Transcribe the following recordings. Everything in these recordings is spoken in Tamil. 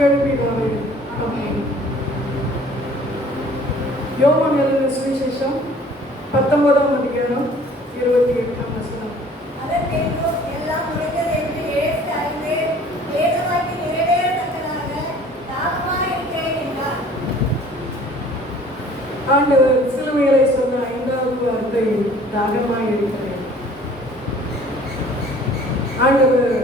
எழுப்பினாரே யோகன் எழுதின சுவிசேஷம் பத்தொன்பதாம் அதிகாரம் இருபத்தி எட்டாம் வசனம் ஆண்டவர் சிலுவைகளை சொன்ன ஐந்தாவது வார்த்தை தாகமாக இருக்கிறேன் ஆண்டவர்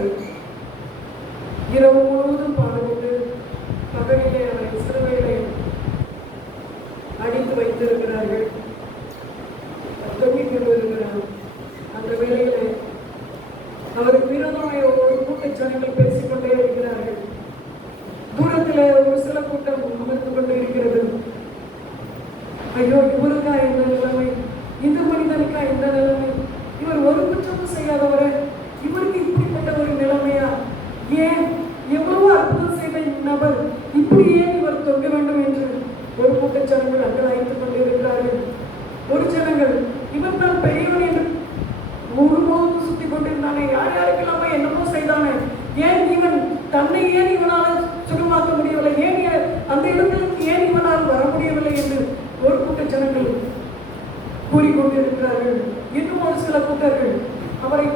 இப்படி ஏன் இவர் தொங்க வேண்டும் என்று ஒரு கூட்ட ஜனங்கள் அங்கே வைத்துக் கொண்டிருக்கிறார்கள்? ஒரு ஜனங்கள் இவர் தான் பெரியவன் என்று முழுவதும் சுத்தி கொண்டிருந்தானே யார் யாருக்கெல்லாமோ என்னமோ செய்தானே. ஏன் இவன் தன்னை ஏன் இவனால் சுகமாக்க முடியவில்லை? ஏன் அந்த இடங்களுக்கு ஏன் இவனால் வர முடியவில்லை என்று ஒரு கூட்ட ஜனங்கள் கூறிக்கொண்டிருக்கிறார்கள் இன்னும் ஒரு சில கூட்டர்கள் அவரை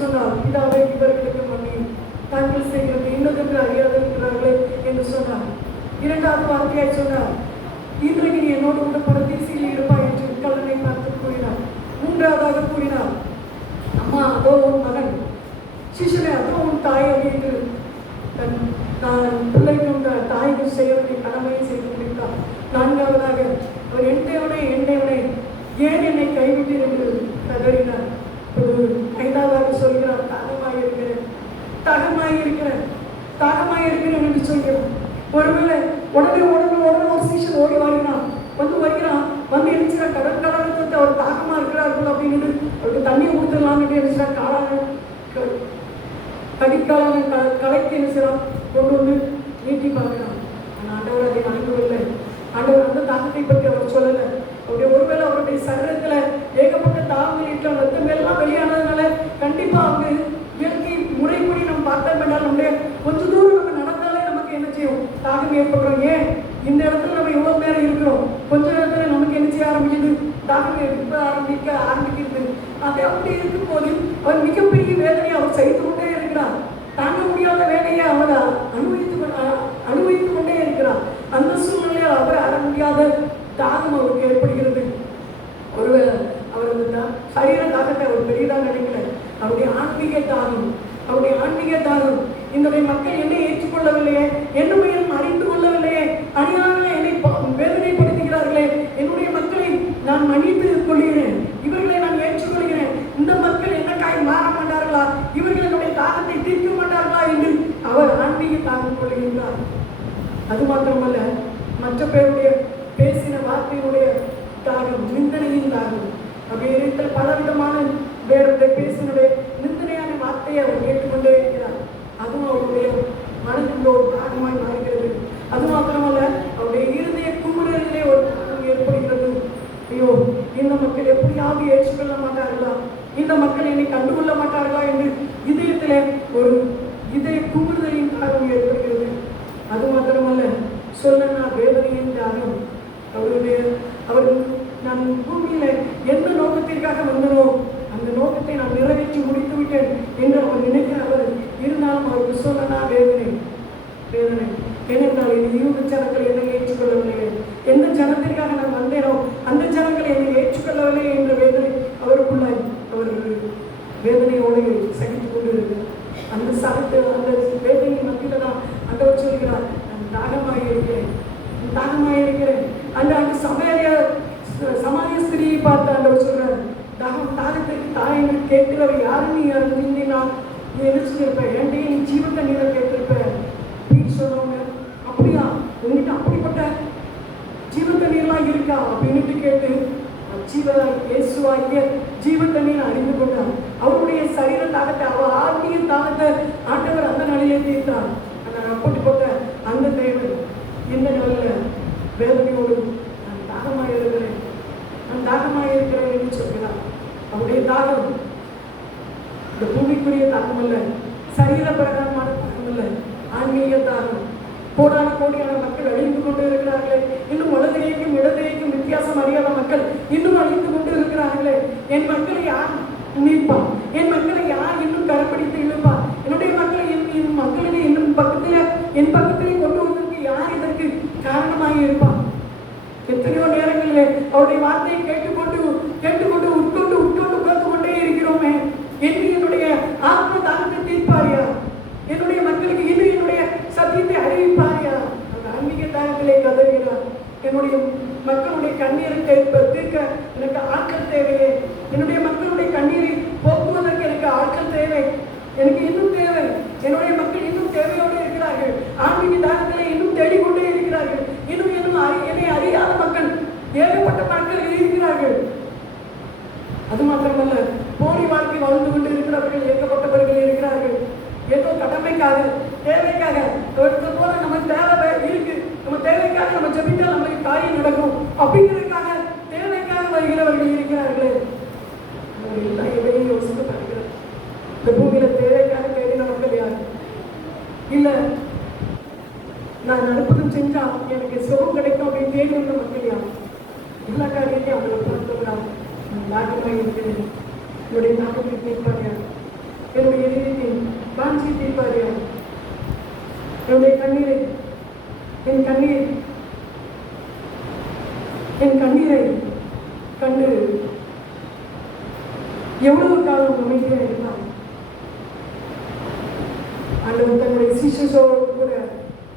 சொன்னால் பிதாவை இவர்களுக்கு பண்ணி தாங்கள் செய்கிறது இன்னதற்கு அறியாதிருக்கிறார்களே என்று சொன்னார். இரண்டாவது வார்த்தையாய் சொன்னார் சொல்கிறான் ஒருவேளை உடனே உடனே உடனே ஒரு சீசன் ஓடி வாங்கினான் வந்து வைக்கிறான் வந்து எழுச்சினா கடல் கடலுக்கு அவர் தாக்கமா இருக்கிறார்கள் அப்படின்னு அவருக்கு தண்ணியை கொடுத்துடலாம்னு எழுச்சினா காலாக தடிக்காலான க கலைக்கு என்ன கொண்டு வந்து நீட்டி பார்க்கிறான் ஆனால் ஆண்டவர் அதை வாங்கவில்லை ஆண்டவர் அந்த தாக்கத்தை பற்றி அவர் சொல்லலை. அவருடைய ஒருவேளை அவருடைய சரீரத்தில் ஏகப்பட்ட தாகங்கள் இருக்கிற ரத்தம் எல்லாம் வெளியானதுனால கண்டிப்பா அவங்க இயற்கை முறைப்படி நம்ம பார்த்தோம் என்றால் நம்முடைய கொஞ்ச தூரம் நம்ம நடந்தாலே நமக்கு என்ன செய்யும் தாகம் ஏற்படுறோம் ஏன் இந்த இடத்துல நம்ம இவ்வளவு நேரம் இருக்கிறோம் கொஞ்ச நேரத்துல நமக்கு என்ன செய்ய ஆரம்பிக்குது தாகம் ஆரம்பிக்க ஆரம்பிக்கிறது அது அப்படி இருக்கும்போது அவர் மிகப்பெரிய வேதனையை அவர் செய்து கொண்டே இருக்கிறார். தாங்க முடியாத வேலையை அவர் அனுபவித்து கொ- அனுபவித்துக் கொண்டே இருக்கிறார். அந்த சூழ்நிலையில் அவர் அற முடியாத தாகம் அவருக்கு ஏற்படுகிறது. ஒருவேளை அவர் அந்த சரீர தாகத்தை அவர் பெரியதாக நினைக்கல. அவருடைய ஆன்மீக தாகம் அவருடைய ஆன்மீக தாகம். என்னுடைய மக்கள் என்னை ஏற்றுக்கொள்ளவில்லையே? என்னுமையும் அறிந்து கொள்ளவில்லையே அநியாயம் என்னை பா- வேதனைப்படுத்துகிறார்களே என்னுடைய மக்களை நான் மன்னித்து கொள்கிறேன் இவர்களை நான் ஏற்றுக்கொள்கிறேன் இந்த மக்கள் என்னக்காய் மாற மாட்டார்களா இவர்கள் என்னுடைய தாகத்தை தீர்க்க மாட்டார்களா என்று அவர் ஆன்மீக தாகம் கொள்கின்றார். அது மாத்திரமல்ல மற்ற பேருடைய பேசின வார்த்தையினுடைய தாகம் நிந்தனையின் தாகம் அப்படி இருக்கிற பலவிதமான வேறுடைய பேசினுடைய நிந்தனையான வார்த்தையை அவர் கேட்டுக்கொண்டே இருக்கிறார். அதுவும் அவருடைய மனதில் ஒரு தாகமாய் மாறுகிறது. அது மாத்திரமல்ல அவருடைய இருதய குமுறலிலே ஒரு தாகம் ஏற்படுகிறது. ஐயோ இந்த மக்கள் எப்படியாவது ஏற்றுக்கொள்ள மாட்டார்களா? இந்த மக்கள் என்னை கண்டுகொள்ள மாட்டார்களா? என்று இதயத்திலே ஒரு குமுறுதலின் ஏற்படுகிறது. அது மாத்திரமல்ல சொல்லனா வேதனையின் தாகம் அவருடைய அவர் நான் பூமியில எந்த நோக்கத்திற்காக வந்தனோ அந்த நோக்கத்தை நான் நிறைவேற்றி முடித்து விட்டேன் என்று அவர் நினைக்கிறவர் இருந்தாலும் அவருக்கு சொல்லனா வேதனை. வேதனை. ஏனென்றால் இந்த இருபது ஜனங்கள் என்னை ஏற்றுக்கொள்ளவில்லை எந்த ஜனத்திற்காக நான் வந்தேனோ அந்த ஜனங்கள் என்னை ஏற்றுக்கொள்ளவில்லை என்ற வேதனை அவருக்குள்ளாய் அவர் வேதனையோடு சகித்துக் கொண்டிருக்கிறார் அந்த சகத்து அந்த வேதனையின் மத்தியில தான் ஆண்டவர் சொல்கிறார் நான் தாகமாக இருக்கிறேன் நான் தாகமாக இருக்கிறேன் அந்த அந்த சமையல சமாரிய ஸ்திரியை பார்த்து ஆண்டவர் சொல்றார் தாகம் தாகத்திற்கு தாய் என்று கேட்கிறவ யாரும் நீ அறிந்தினா நீ என்ன சொல்லியிருப்ப ஏன்டே நீ ஜீவ தண்ணீரை கேட்டிருப்ப அப்படின்னு சொன்னவங்க அப்படியா உங்ககிட்ட அப்படிப்பட்ட ஜீவ தண்ணீர்லாம் இருக்கா அப்படின்ட்டு கேட்டு ஜீவ இயேசுவாகிய ஜீவ தண்ணீர் அறிந்து கொண்டார். அவருடைய சரீர தாகத்தை அவர் ஆத்மீய தாகத்தை ஆண்டவர் அந்த நாளிலே தீர்த்தார் ஆனால் அப்படிப்பட்ட அந்த தேவன் இந்த நாளில் வேதனையோடு நான் தாகமாக இருக்கிறேன். நான் தாகமாக இருக்கிறேன் என்று சொல்கிறார். அவருடைய தாகம் இந்த பூமிக்குரிய தாகம் அல்ல. சரீர பிரகாரமான தாகம் அல்ல. ஆன்மீக தாகம். கோடான கோடியான மக்கள் அழிந்து கொண்டு இருக்கிறார்களே. இன்னும் உலகிலேயும் இடதிலேயும் வித்தியாசம் அறியாத மக்கள் இருக்கிறார்களே என் மக்களை யார் மீட்பான் என் மக்களை யார் இன்னும் கரப்பிடித்து இழுப்பார் என்னுடைய மக்களை என் என் மக்களிலே இன்னும் பக்கத்தில் என் பக்கத்திலே கொண்டு வந்ததற்கு யார் இதற்கு காரணமாக இருப்பான் எத்தனையோ நேரங்களிலே அவருடைய வார்த்தையை கேட்டுக்கொண்டு கேட்டுக்கொண்டு உட்கொண்டு உட்கொண்டு பார்த்து கொண்டே இருக்கிறோமே. என்று என்னுடைய ஆத்ம தாகத்தை தீர்ப்பாரியா என்னுடைய மக்களுக்கு இது என்னுடைய சத்தியத்தை அறிவிப்பாரியா அந்த ஆன்மீக தாகத்திலே கதறுகிறார் என்னுடைய மக்களுடைய கண்ணீரை தீர்க்க எனக்கு ஆட்கள் தேவையே என்னுடைய மக்களுடைய கண்ணீரை போக்குவதற்கு எனக்கு ஆட்கள் தேவை. எனக்கு இன்னும் தேவை. என்னுடைய மக்கள் இன்னும் தேவையோடு இருக்கிறார்கள். ஆன்மீக தானத்திலே இன்னும் தேடிக்கொண்டே இருக்கிறார்கள். இன்னும் இன்னும் அறி- என்னை அறியாத மக்கள் ஏகப்பட்ட மக்கள் இருக்கிறார்கள். அது மாத்திரமல்ல போலி வாழ்க்கை வாழ்ந்து கொண்டு இருக்கிறவர்கள் ஏற்கப்பட்டவர்கள் இருக்கிறார்கள். ஏதோ கடமைக்காக தேவைக்காக போல நம்ம தேவை இருக்கு. நம்ம தேவைக்காக நம்ம ஜபித்தால் நம்மளுக்கு காரியம் நடக்கும். அப்படிங்கிற தேவைக்காக வருகிறவர்கள் இருக்கிறார்களே நம்ம எல்லாம் எதையும் யோசித்து பார்க்கிறோம் இந்த பூமியில தேவைக்காக தேடின மக்கள் யார் இல்ல நான் நடப்பதும் செஞ்சா எனக்கு சுகம் கிடைக்கும் அப்படின்னு தேடி வந்த மக்கள் யார் எல்லா காரியத்தையும் அவங்களை பார்த்தோம்னா நான் தாகமாக இருக்கிறேன் என்னுடைய தாகத்தை தீர்ப்பார் யார் என்னுடைய இதயத்தின் வாஞ்சி தீர்ப்பார் யார் என்னுடைய கண்ணீரை என் கண்ணீர் என் கண்ணீரை கண்டு எவ்வளவு காலம் அமைதியாக இருந்தான் ஆண்டவர் தன்னுடைய சிசுசோடு கூட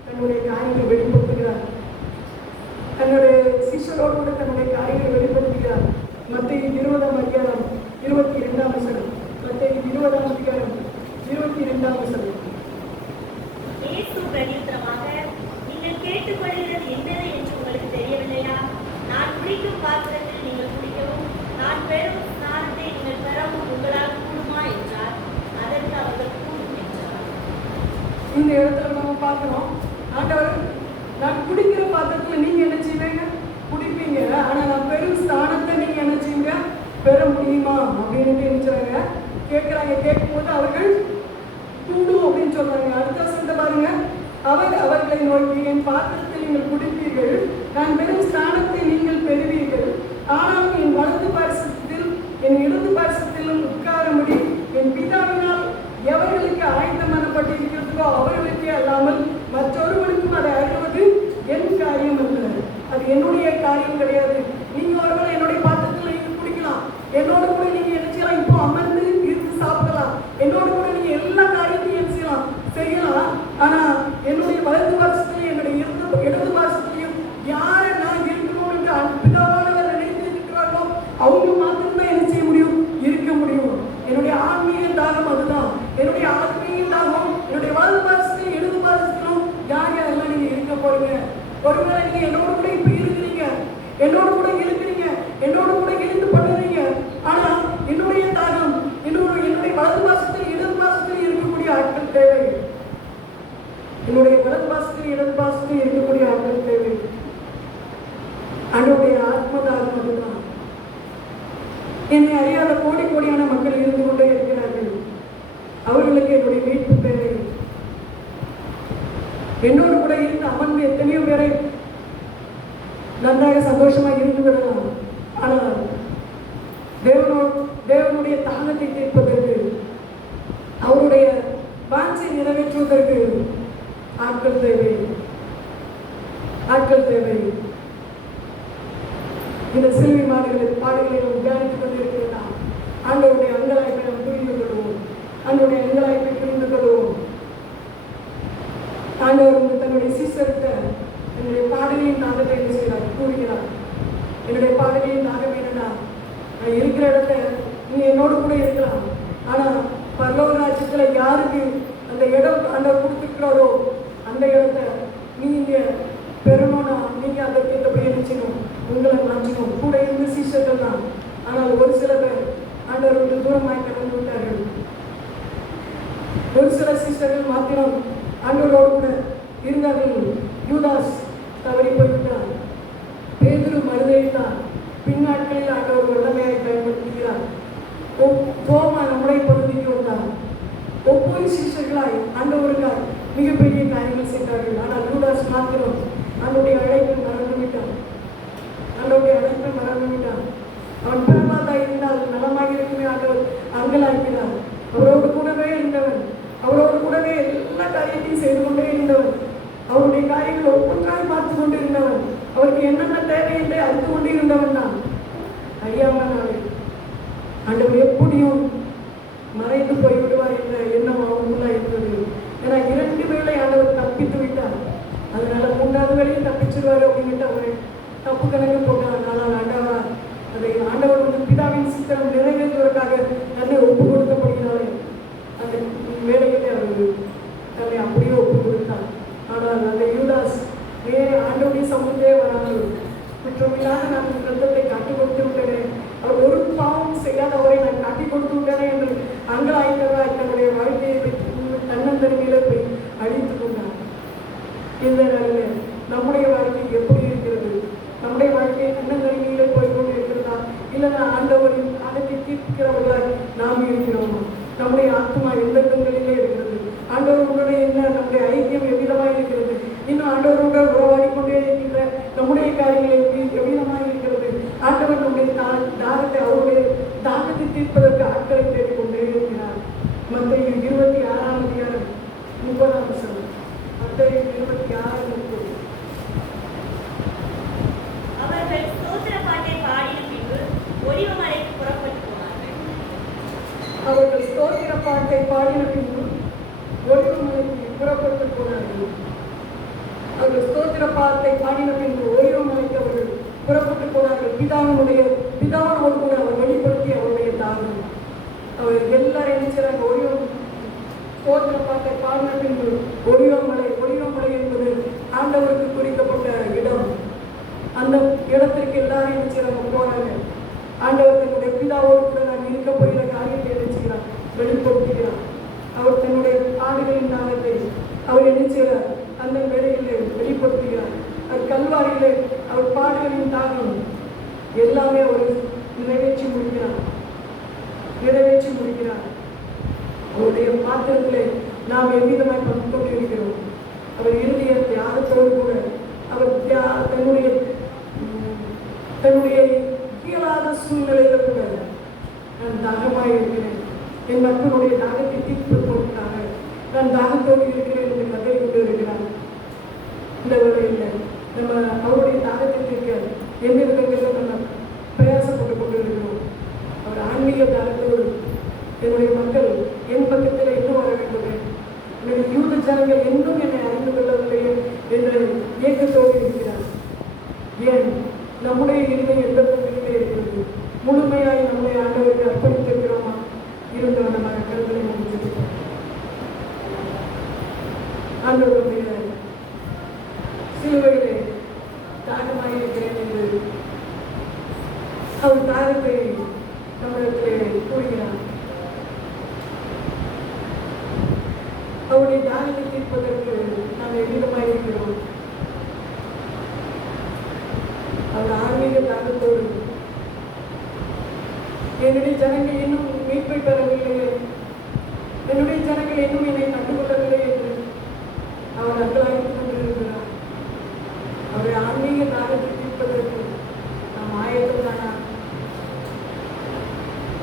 தன்னுடைய காரியங்களை வெளிப்படுத்துகிறார். தன்னுடைய சிசுரோடு கூட தன்னுடைய காரியங்களை வெளிப்படுத்துகிறார் மத்திய இருபதாம் அதிகாரம் இருபத்தி இரண்டாம் வசனம் மத்திய இருபதாம் அதிகாரம் இருபத்தி இரண்டாம் வசனம் இயேசு பிரதியுத்தரமாக இந்த இடத்துல நம்ம பார்க்கிறோம் ஆண்டவர் நான் குடிக்கிற பாத்திரத்துல நீங்க என்ன செய்வீங்க? குடிப்பீங்க ஆனா நான் பெரும் ஸ்தானத்தை நீங்க என்ன செய்வீங்க? பெற முடியுமா அப்படின்னுட்டு நினைச்சாங்க கேட்கிறாங்க கேட்கும்போது அவர்கள் கூடும் அப்படின்னு சொல்றாங்க. அடுத்த வசனத்தை பாருங்க. அவர் அவர்களை நோக்கி என் பாத்திரத்தில் நீங்கள் குடிப்பீர்கள். நான் பெரும் ஸ்தானத்தை நீங்கள் பெறுவீர்கள். ஆனால் என் வலது பரிசத்தில் என் இடது உட்கார உட்காரும்படி என் பிதாவினால் எவர்களுக்கு ஆயத்தம் அவர்களுக்கே அல்லாமல் மற்றொருவனுக்கும் அதை அறிவது காரியம் அல்ல அது என்னுடைய காரியம் கிடையாது. நீங்க ஒருவேளை என்னுடைய பாத்திரத்தில் நீங்க குடிக்கலாம். என்னோட கூட நீங்க என்ன செய்யலாம் இப்போ அமர்ந்து இருந்து சாப்பிடலாம் என்னோட கூட நீங்க எல்லா காரியத்தையும் என்ன செய்யலாம் செய்யலாம் ஆனா என்னுடைய வலது பாசத்திலையும் என்னுடைய இடது இடது பாசத்திலையும் யாரை நான் இருக்கணும் என்று அற்புதமானவர் நினைத்து இருக்கிறார்களோ அவங்க மாத்திரம்தான் என்ன செய்ய முடியும் இருக்க முடியும் என்னுடைய ஆன்மீக தாகம் அதுதான் என்னுடைய ஆத்மீக தாகம் என்னுடைய வலது பாசத்திலும் இடது பாசத்திலும் யார் யாரெல்லாம் நீங்க இருக்க போறீங்க ஒருவேளை நீங்க என்னோட கூட இப்ப இருக்கிறீங்க என்னோட கூட இருக்கிறீங்க என்னோட கூட இருந்து பண்ணுறீங்க ஆனா என்னுடைய தாகம் என்னோட என்னுடைய வலது பாசத்தில் இடது பாசத்தில் இருக்கக்கூடிய ஆட்கள் தேவை என்னுடைய வலது பாசத்தில் இடது பாசத்தில் இருக்கக்கூடிய ஆட்கள் தேவை அன்றைய ஆத்ம தாகம் அதுதான் என்னை அறியாத கோடி கோடியான மக்கள் இருந்து கொண்டே இருக்கிறார்கள். அவர்களுக்கு என்னுடைய மீட்பு தேவை. என்னோடு கூட இருந்து அமர்ந்து எத்தனையோ பேரை நன்றாக சந்தோஷமாக இருந்து விடலாம் ஆனால் தேவனோ தேவனுடைய தாகத்தை தீர்ப்பதற்கு அவருடைய வாஞ்சை நிறைவேற்றுவதற்கு ஆட்கள் தேவை ஆட்கள் தேவை இந்த சிலுவை மாடுகளின் பாடுகளை நாம் தியானித்துக் கொண்டிருக்கிறதா ஆண்டவருடைய அங்கலாய்ப்பை நாம் புரிந்து கொள்வோம் ஆண்டவருடைய அங்கலாய்ப்பை புரிந்து கொள்வோம் ஆண்டவர் வந்து தன்னுடைய சீசர்கிட்ட என்னுடைய பாடலின் நாகவே என்ன செய்கிறார்? கூறுகிறார். என்னுடைய பாடலின் நாகவே என்னடா நான் இருக்கிற இடத்த நீ என்னோடு கூட இருக்கலாம். ஆனா பல்லவ ராஜ்யத்துல யாருக்கு அந்த இடம் அந்த கொடுத்துருக்கிறாரோ அந்த இடத்த நீங்க பெறணும்னா நீங்க அதற்கு ஏற்றபடி நினைச்சிக்கணும் உங்களை மாற்றணும். கூட இருந்து சீசர்கள் தான். ஆனால் ஒரு சில பேர் ஆண்டவர் விட்டு தூரமாய் கடந்து விட்டார்கள். ஒரு சில சீசர்கள் மாத்திரம் ஆண்டவரோடு கூட இருந்தார்கள் யூதாஸ் தவறி போய்விட்டார். பேதுரு மறுதளித்தார் பின்னாட்களில் ஆண்டவர் வல்லமையை பயன்படுத்துகிறார். தோமா நம்முடைய பகுதிக்கு வந்தார். ஒவ்வொரு சிஷ்யர்களாய் ஆண்டவருக்காய் மிகப்பெரிய காரியங்கள் செய்தார்கள். ஆனால் யூதாஸ் மாத்திரம் ஆண்டவர் வந்து பிதாவின் சித்தம் நிறைவேற்றுவதற்காக தன்னை ஒப்பு கொடுத்தபடினாலே அந்த வேலையிலே அவர் தன்னை அப்படியே ஒப்பு கொடுத்தார் ஆனால் அந்த யூதாஸ் நேரே ஆண்டவருடைய சமூகத்தே வராமல் குற்றமில்லாத நான் உன் ரத்தத்தை காட்டி கொடுத்து விட்டேனே அவர் ஒரு பாவம் செய்யாத அவரை நான் காட்டி கொடுத்து விட்டேனே என்று அங்கலாய்த்தவராய் தன்னுடைய வாழ்க்கையை வைத்து தன்னந்தனிமையில போய் அழித்துக் கொண்டார் இந்த நாளில் நம்முடைய வாழ்க்கை எப்படி இருக்கிறது நம்முடைய வாழ்க்கை தன்னந்தனிமையில போய் கொண்டு இருக்கிறதா இல்லைன்னா ஆண்டவரின் காலத்தை தீர்க்கிறவர்களாய் நாம் இருக்கிறோமா நம்முடைய ஆத்மா எந்த கண்களிலே இருக்கிறது ஆண்டவர்களுடைய என்ன நம்முடைய ஐக்கியம் எவ்விதமாக இருக்கிறது இன்னும் ஆண்டவருடன் உறவாடி கொண்டே இருக்கின்ற நம்முடைய காரியங்கள் எப்படி ಎಲ್ಲರಿಂದ ಹೆಚ್ಚಿನಾಗಿ ಒಡೆಯೋ போற்ற பார்த்த காரணம் என்று ஒளிவமலை ஒளிவமலை என்பது ஆண்டவருக்கு குறிக்கப்பட்ட இடம். அந்த இடத்திற்கு எல்லாரும் என்ன செய்யறாங்க போறாங்க ஆண்டவர் தன்னுடைய பிதாவோடு கூட நான் இருக்க போகிற காரியத்தை என்ன செய்யலாம் வெளிப்படுத்துகிறார். அவர் தன்னுடைய பாடுகளின் நாளத்தை அவர் என்ன செய்யறார் அந்த வேலையிலே வெளிப்படுத்துகிறார். அவர் கல்வாரியிலே அவர் பாடுகளின் தாகம் எல்லாமே அவர் எவ்விதமாய் பங்கு கொண்டிருக்கிறோம் அவர் இறுதிய தியாகத்தோடு கூட அவர் தன்னுடைய தன்னுடைய இயலாத சூழ்நிலையில கூட நான் தாகமாக இருக்கிறேன். என் மக்களுடைய தாகத்தை தீர்ப்பதற்காக நான் தாகத்தோடு இருக்கிறேன் என்று மகளிர் ஆண்டவருடைய சிலுவையிலே தாகமாக இருக்கிறேன் என்று அவர் தாகத்தை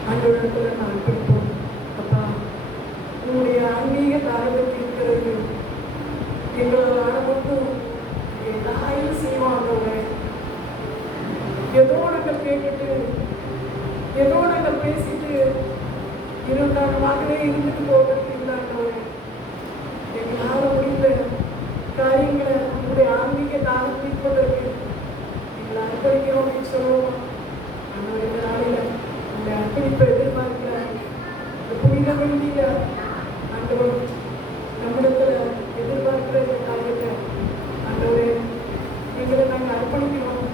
ஆண்டவரிடத்தில் நான் கேட்போம் அப்பா உங்களுடைய ஆன்மீக தாரகம் இருக்கிறது எங்களால் ஆன மட்டும் எல்லாரும் செய்வாங்க ஏதோ கேட்டுட்டு ஏதோ பேசிட்டு இருந்தாலும் மாதிரியே இருந்துட்டு போக எங்களை நாங்கள் அர்ப்பணிக்கிறோம்.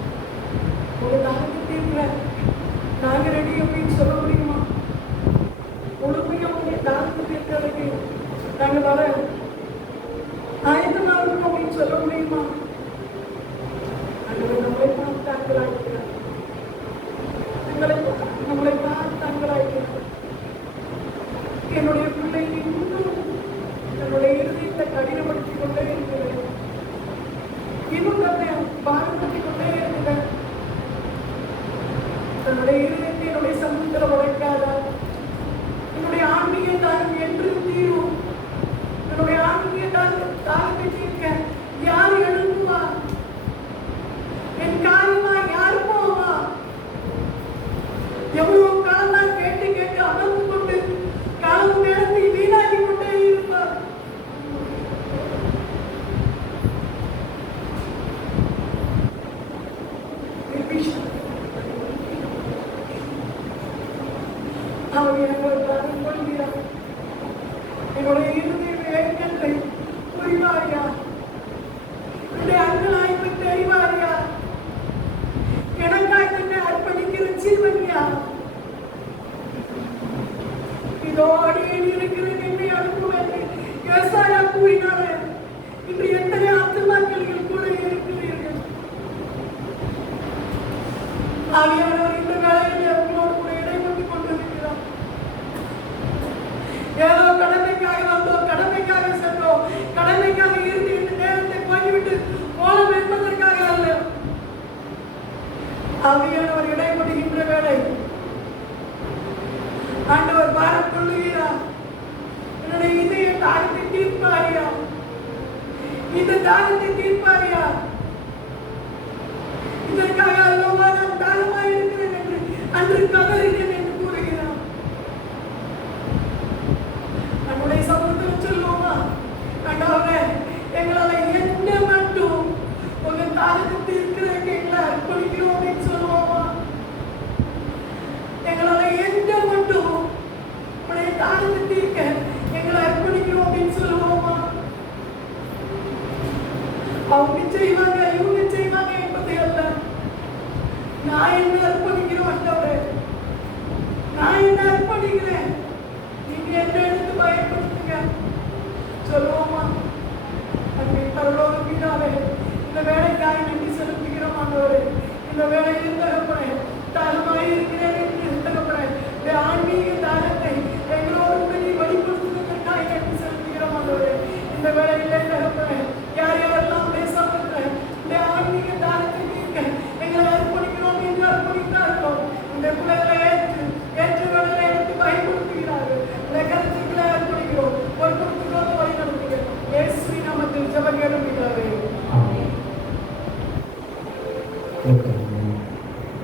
ஒரு தாரத்தை தீர்க்கல நாங்கள் ரெடி அப்படின்னு சொல்ல முடியுமா? முழுமையாக உங்களை தாரத்தை தீர்க்கிறதுக்கு நாங்கள் வர இதோ அடியில் இருக்கிறது என்னை அனுப்புவது ஏசாயா கூறினாரே இன்று எத்தனை ஆத்துமாக்கள் கூட இருக்கிறீர்கள். ஆவியான verdade tem que ir சொல்லுவோமா அங்கே பரலோக மீனாவே இந்த வேலைக்காக நன்றி செலுத்துகிறோம் ஆண்டவரே இந்த வேலையில் தகப்பனே தாகமாக இருக்கிறேன் என்று தகப்பனே ஆன்மீக தாகத்தை Maria me deu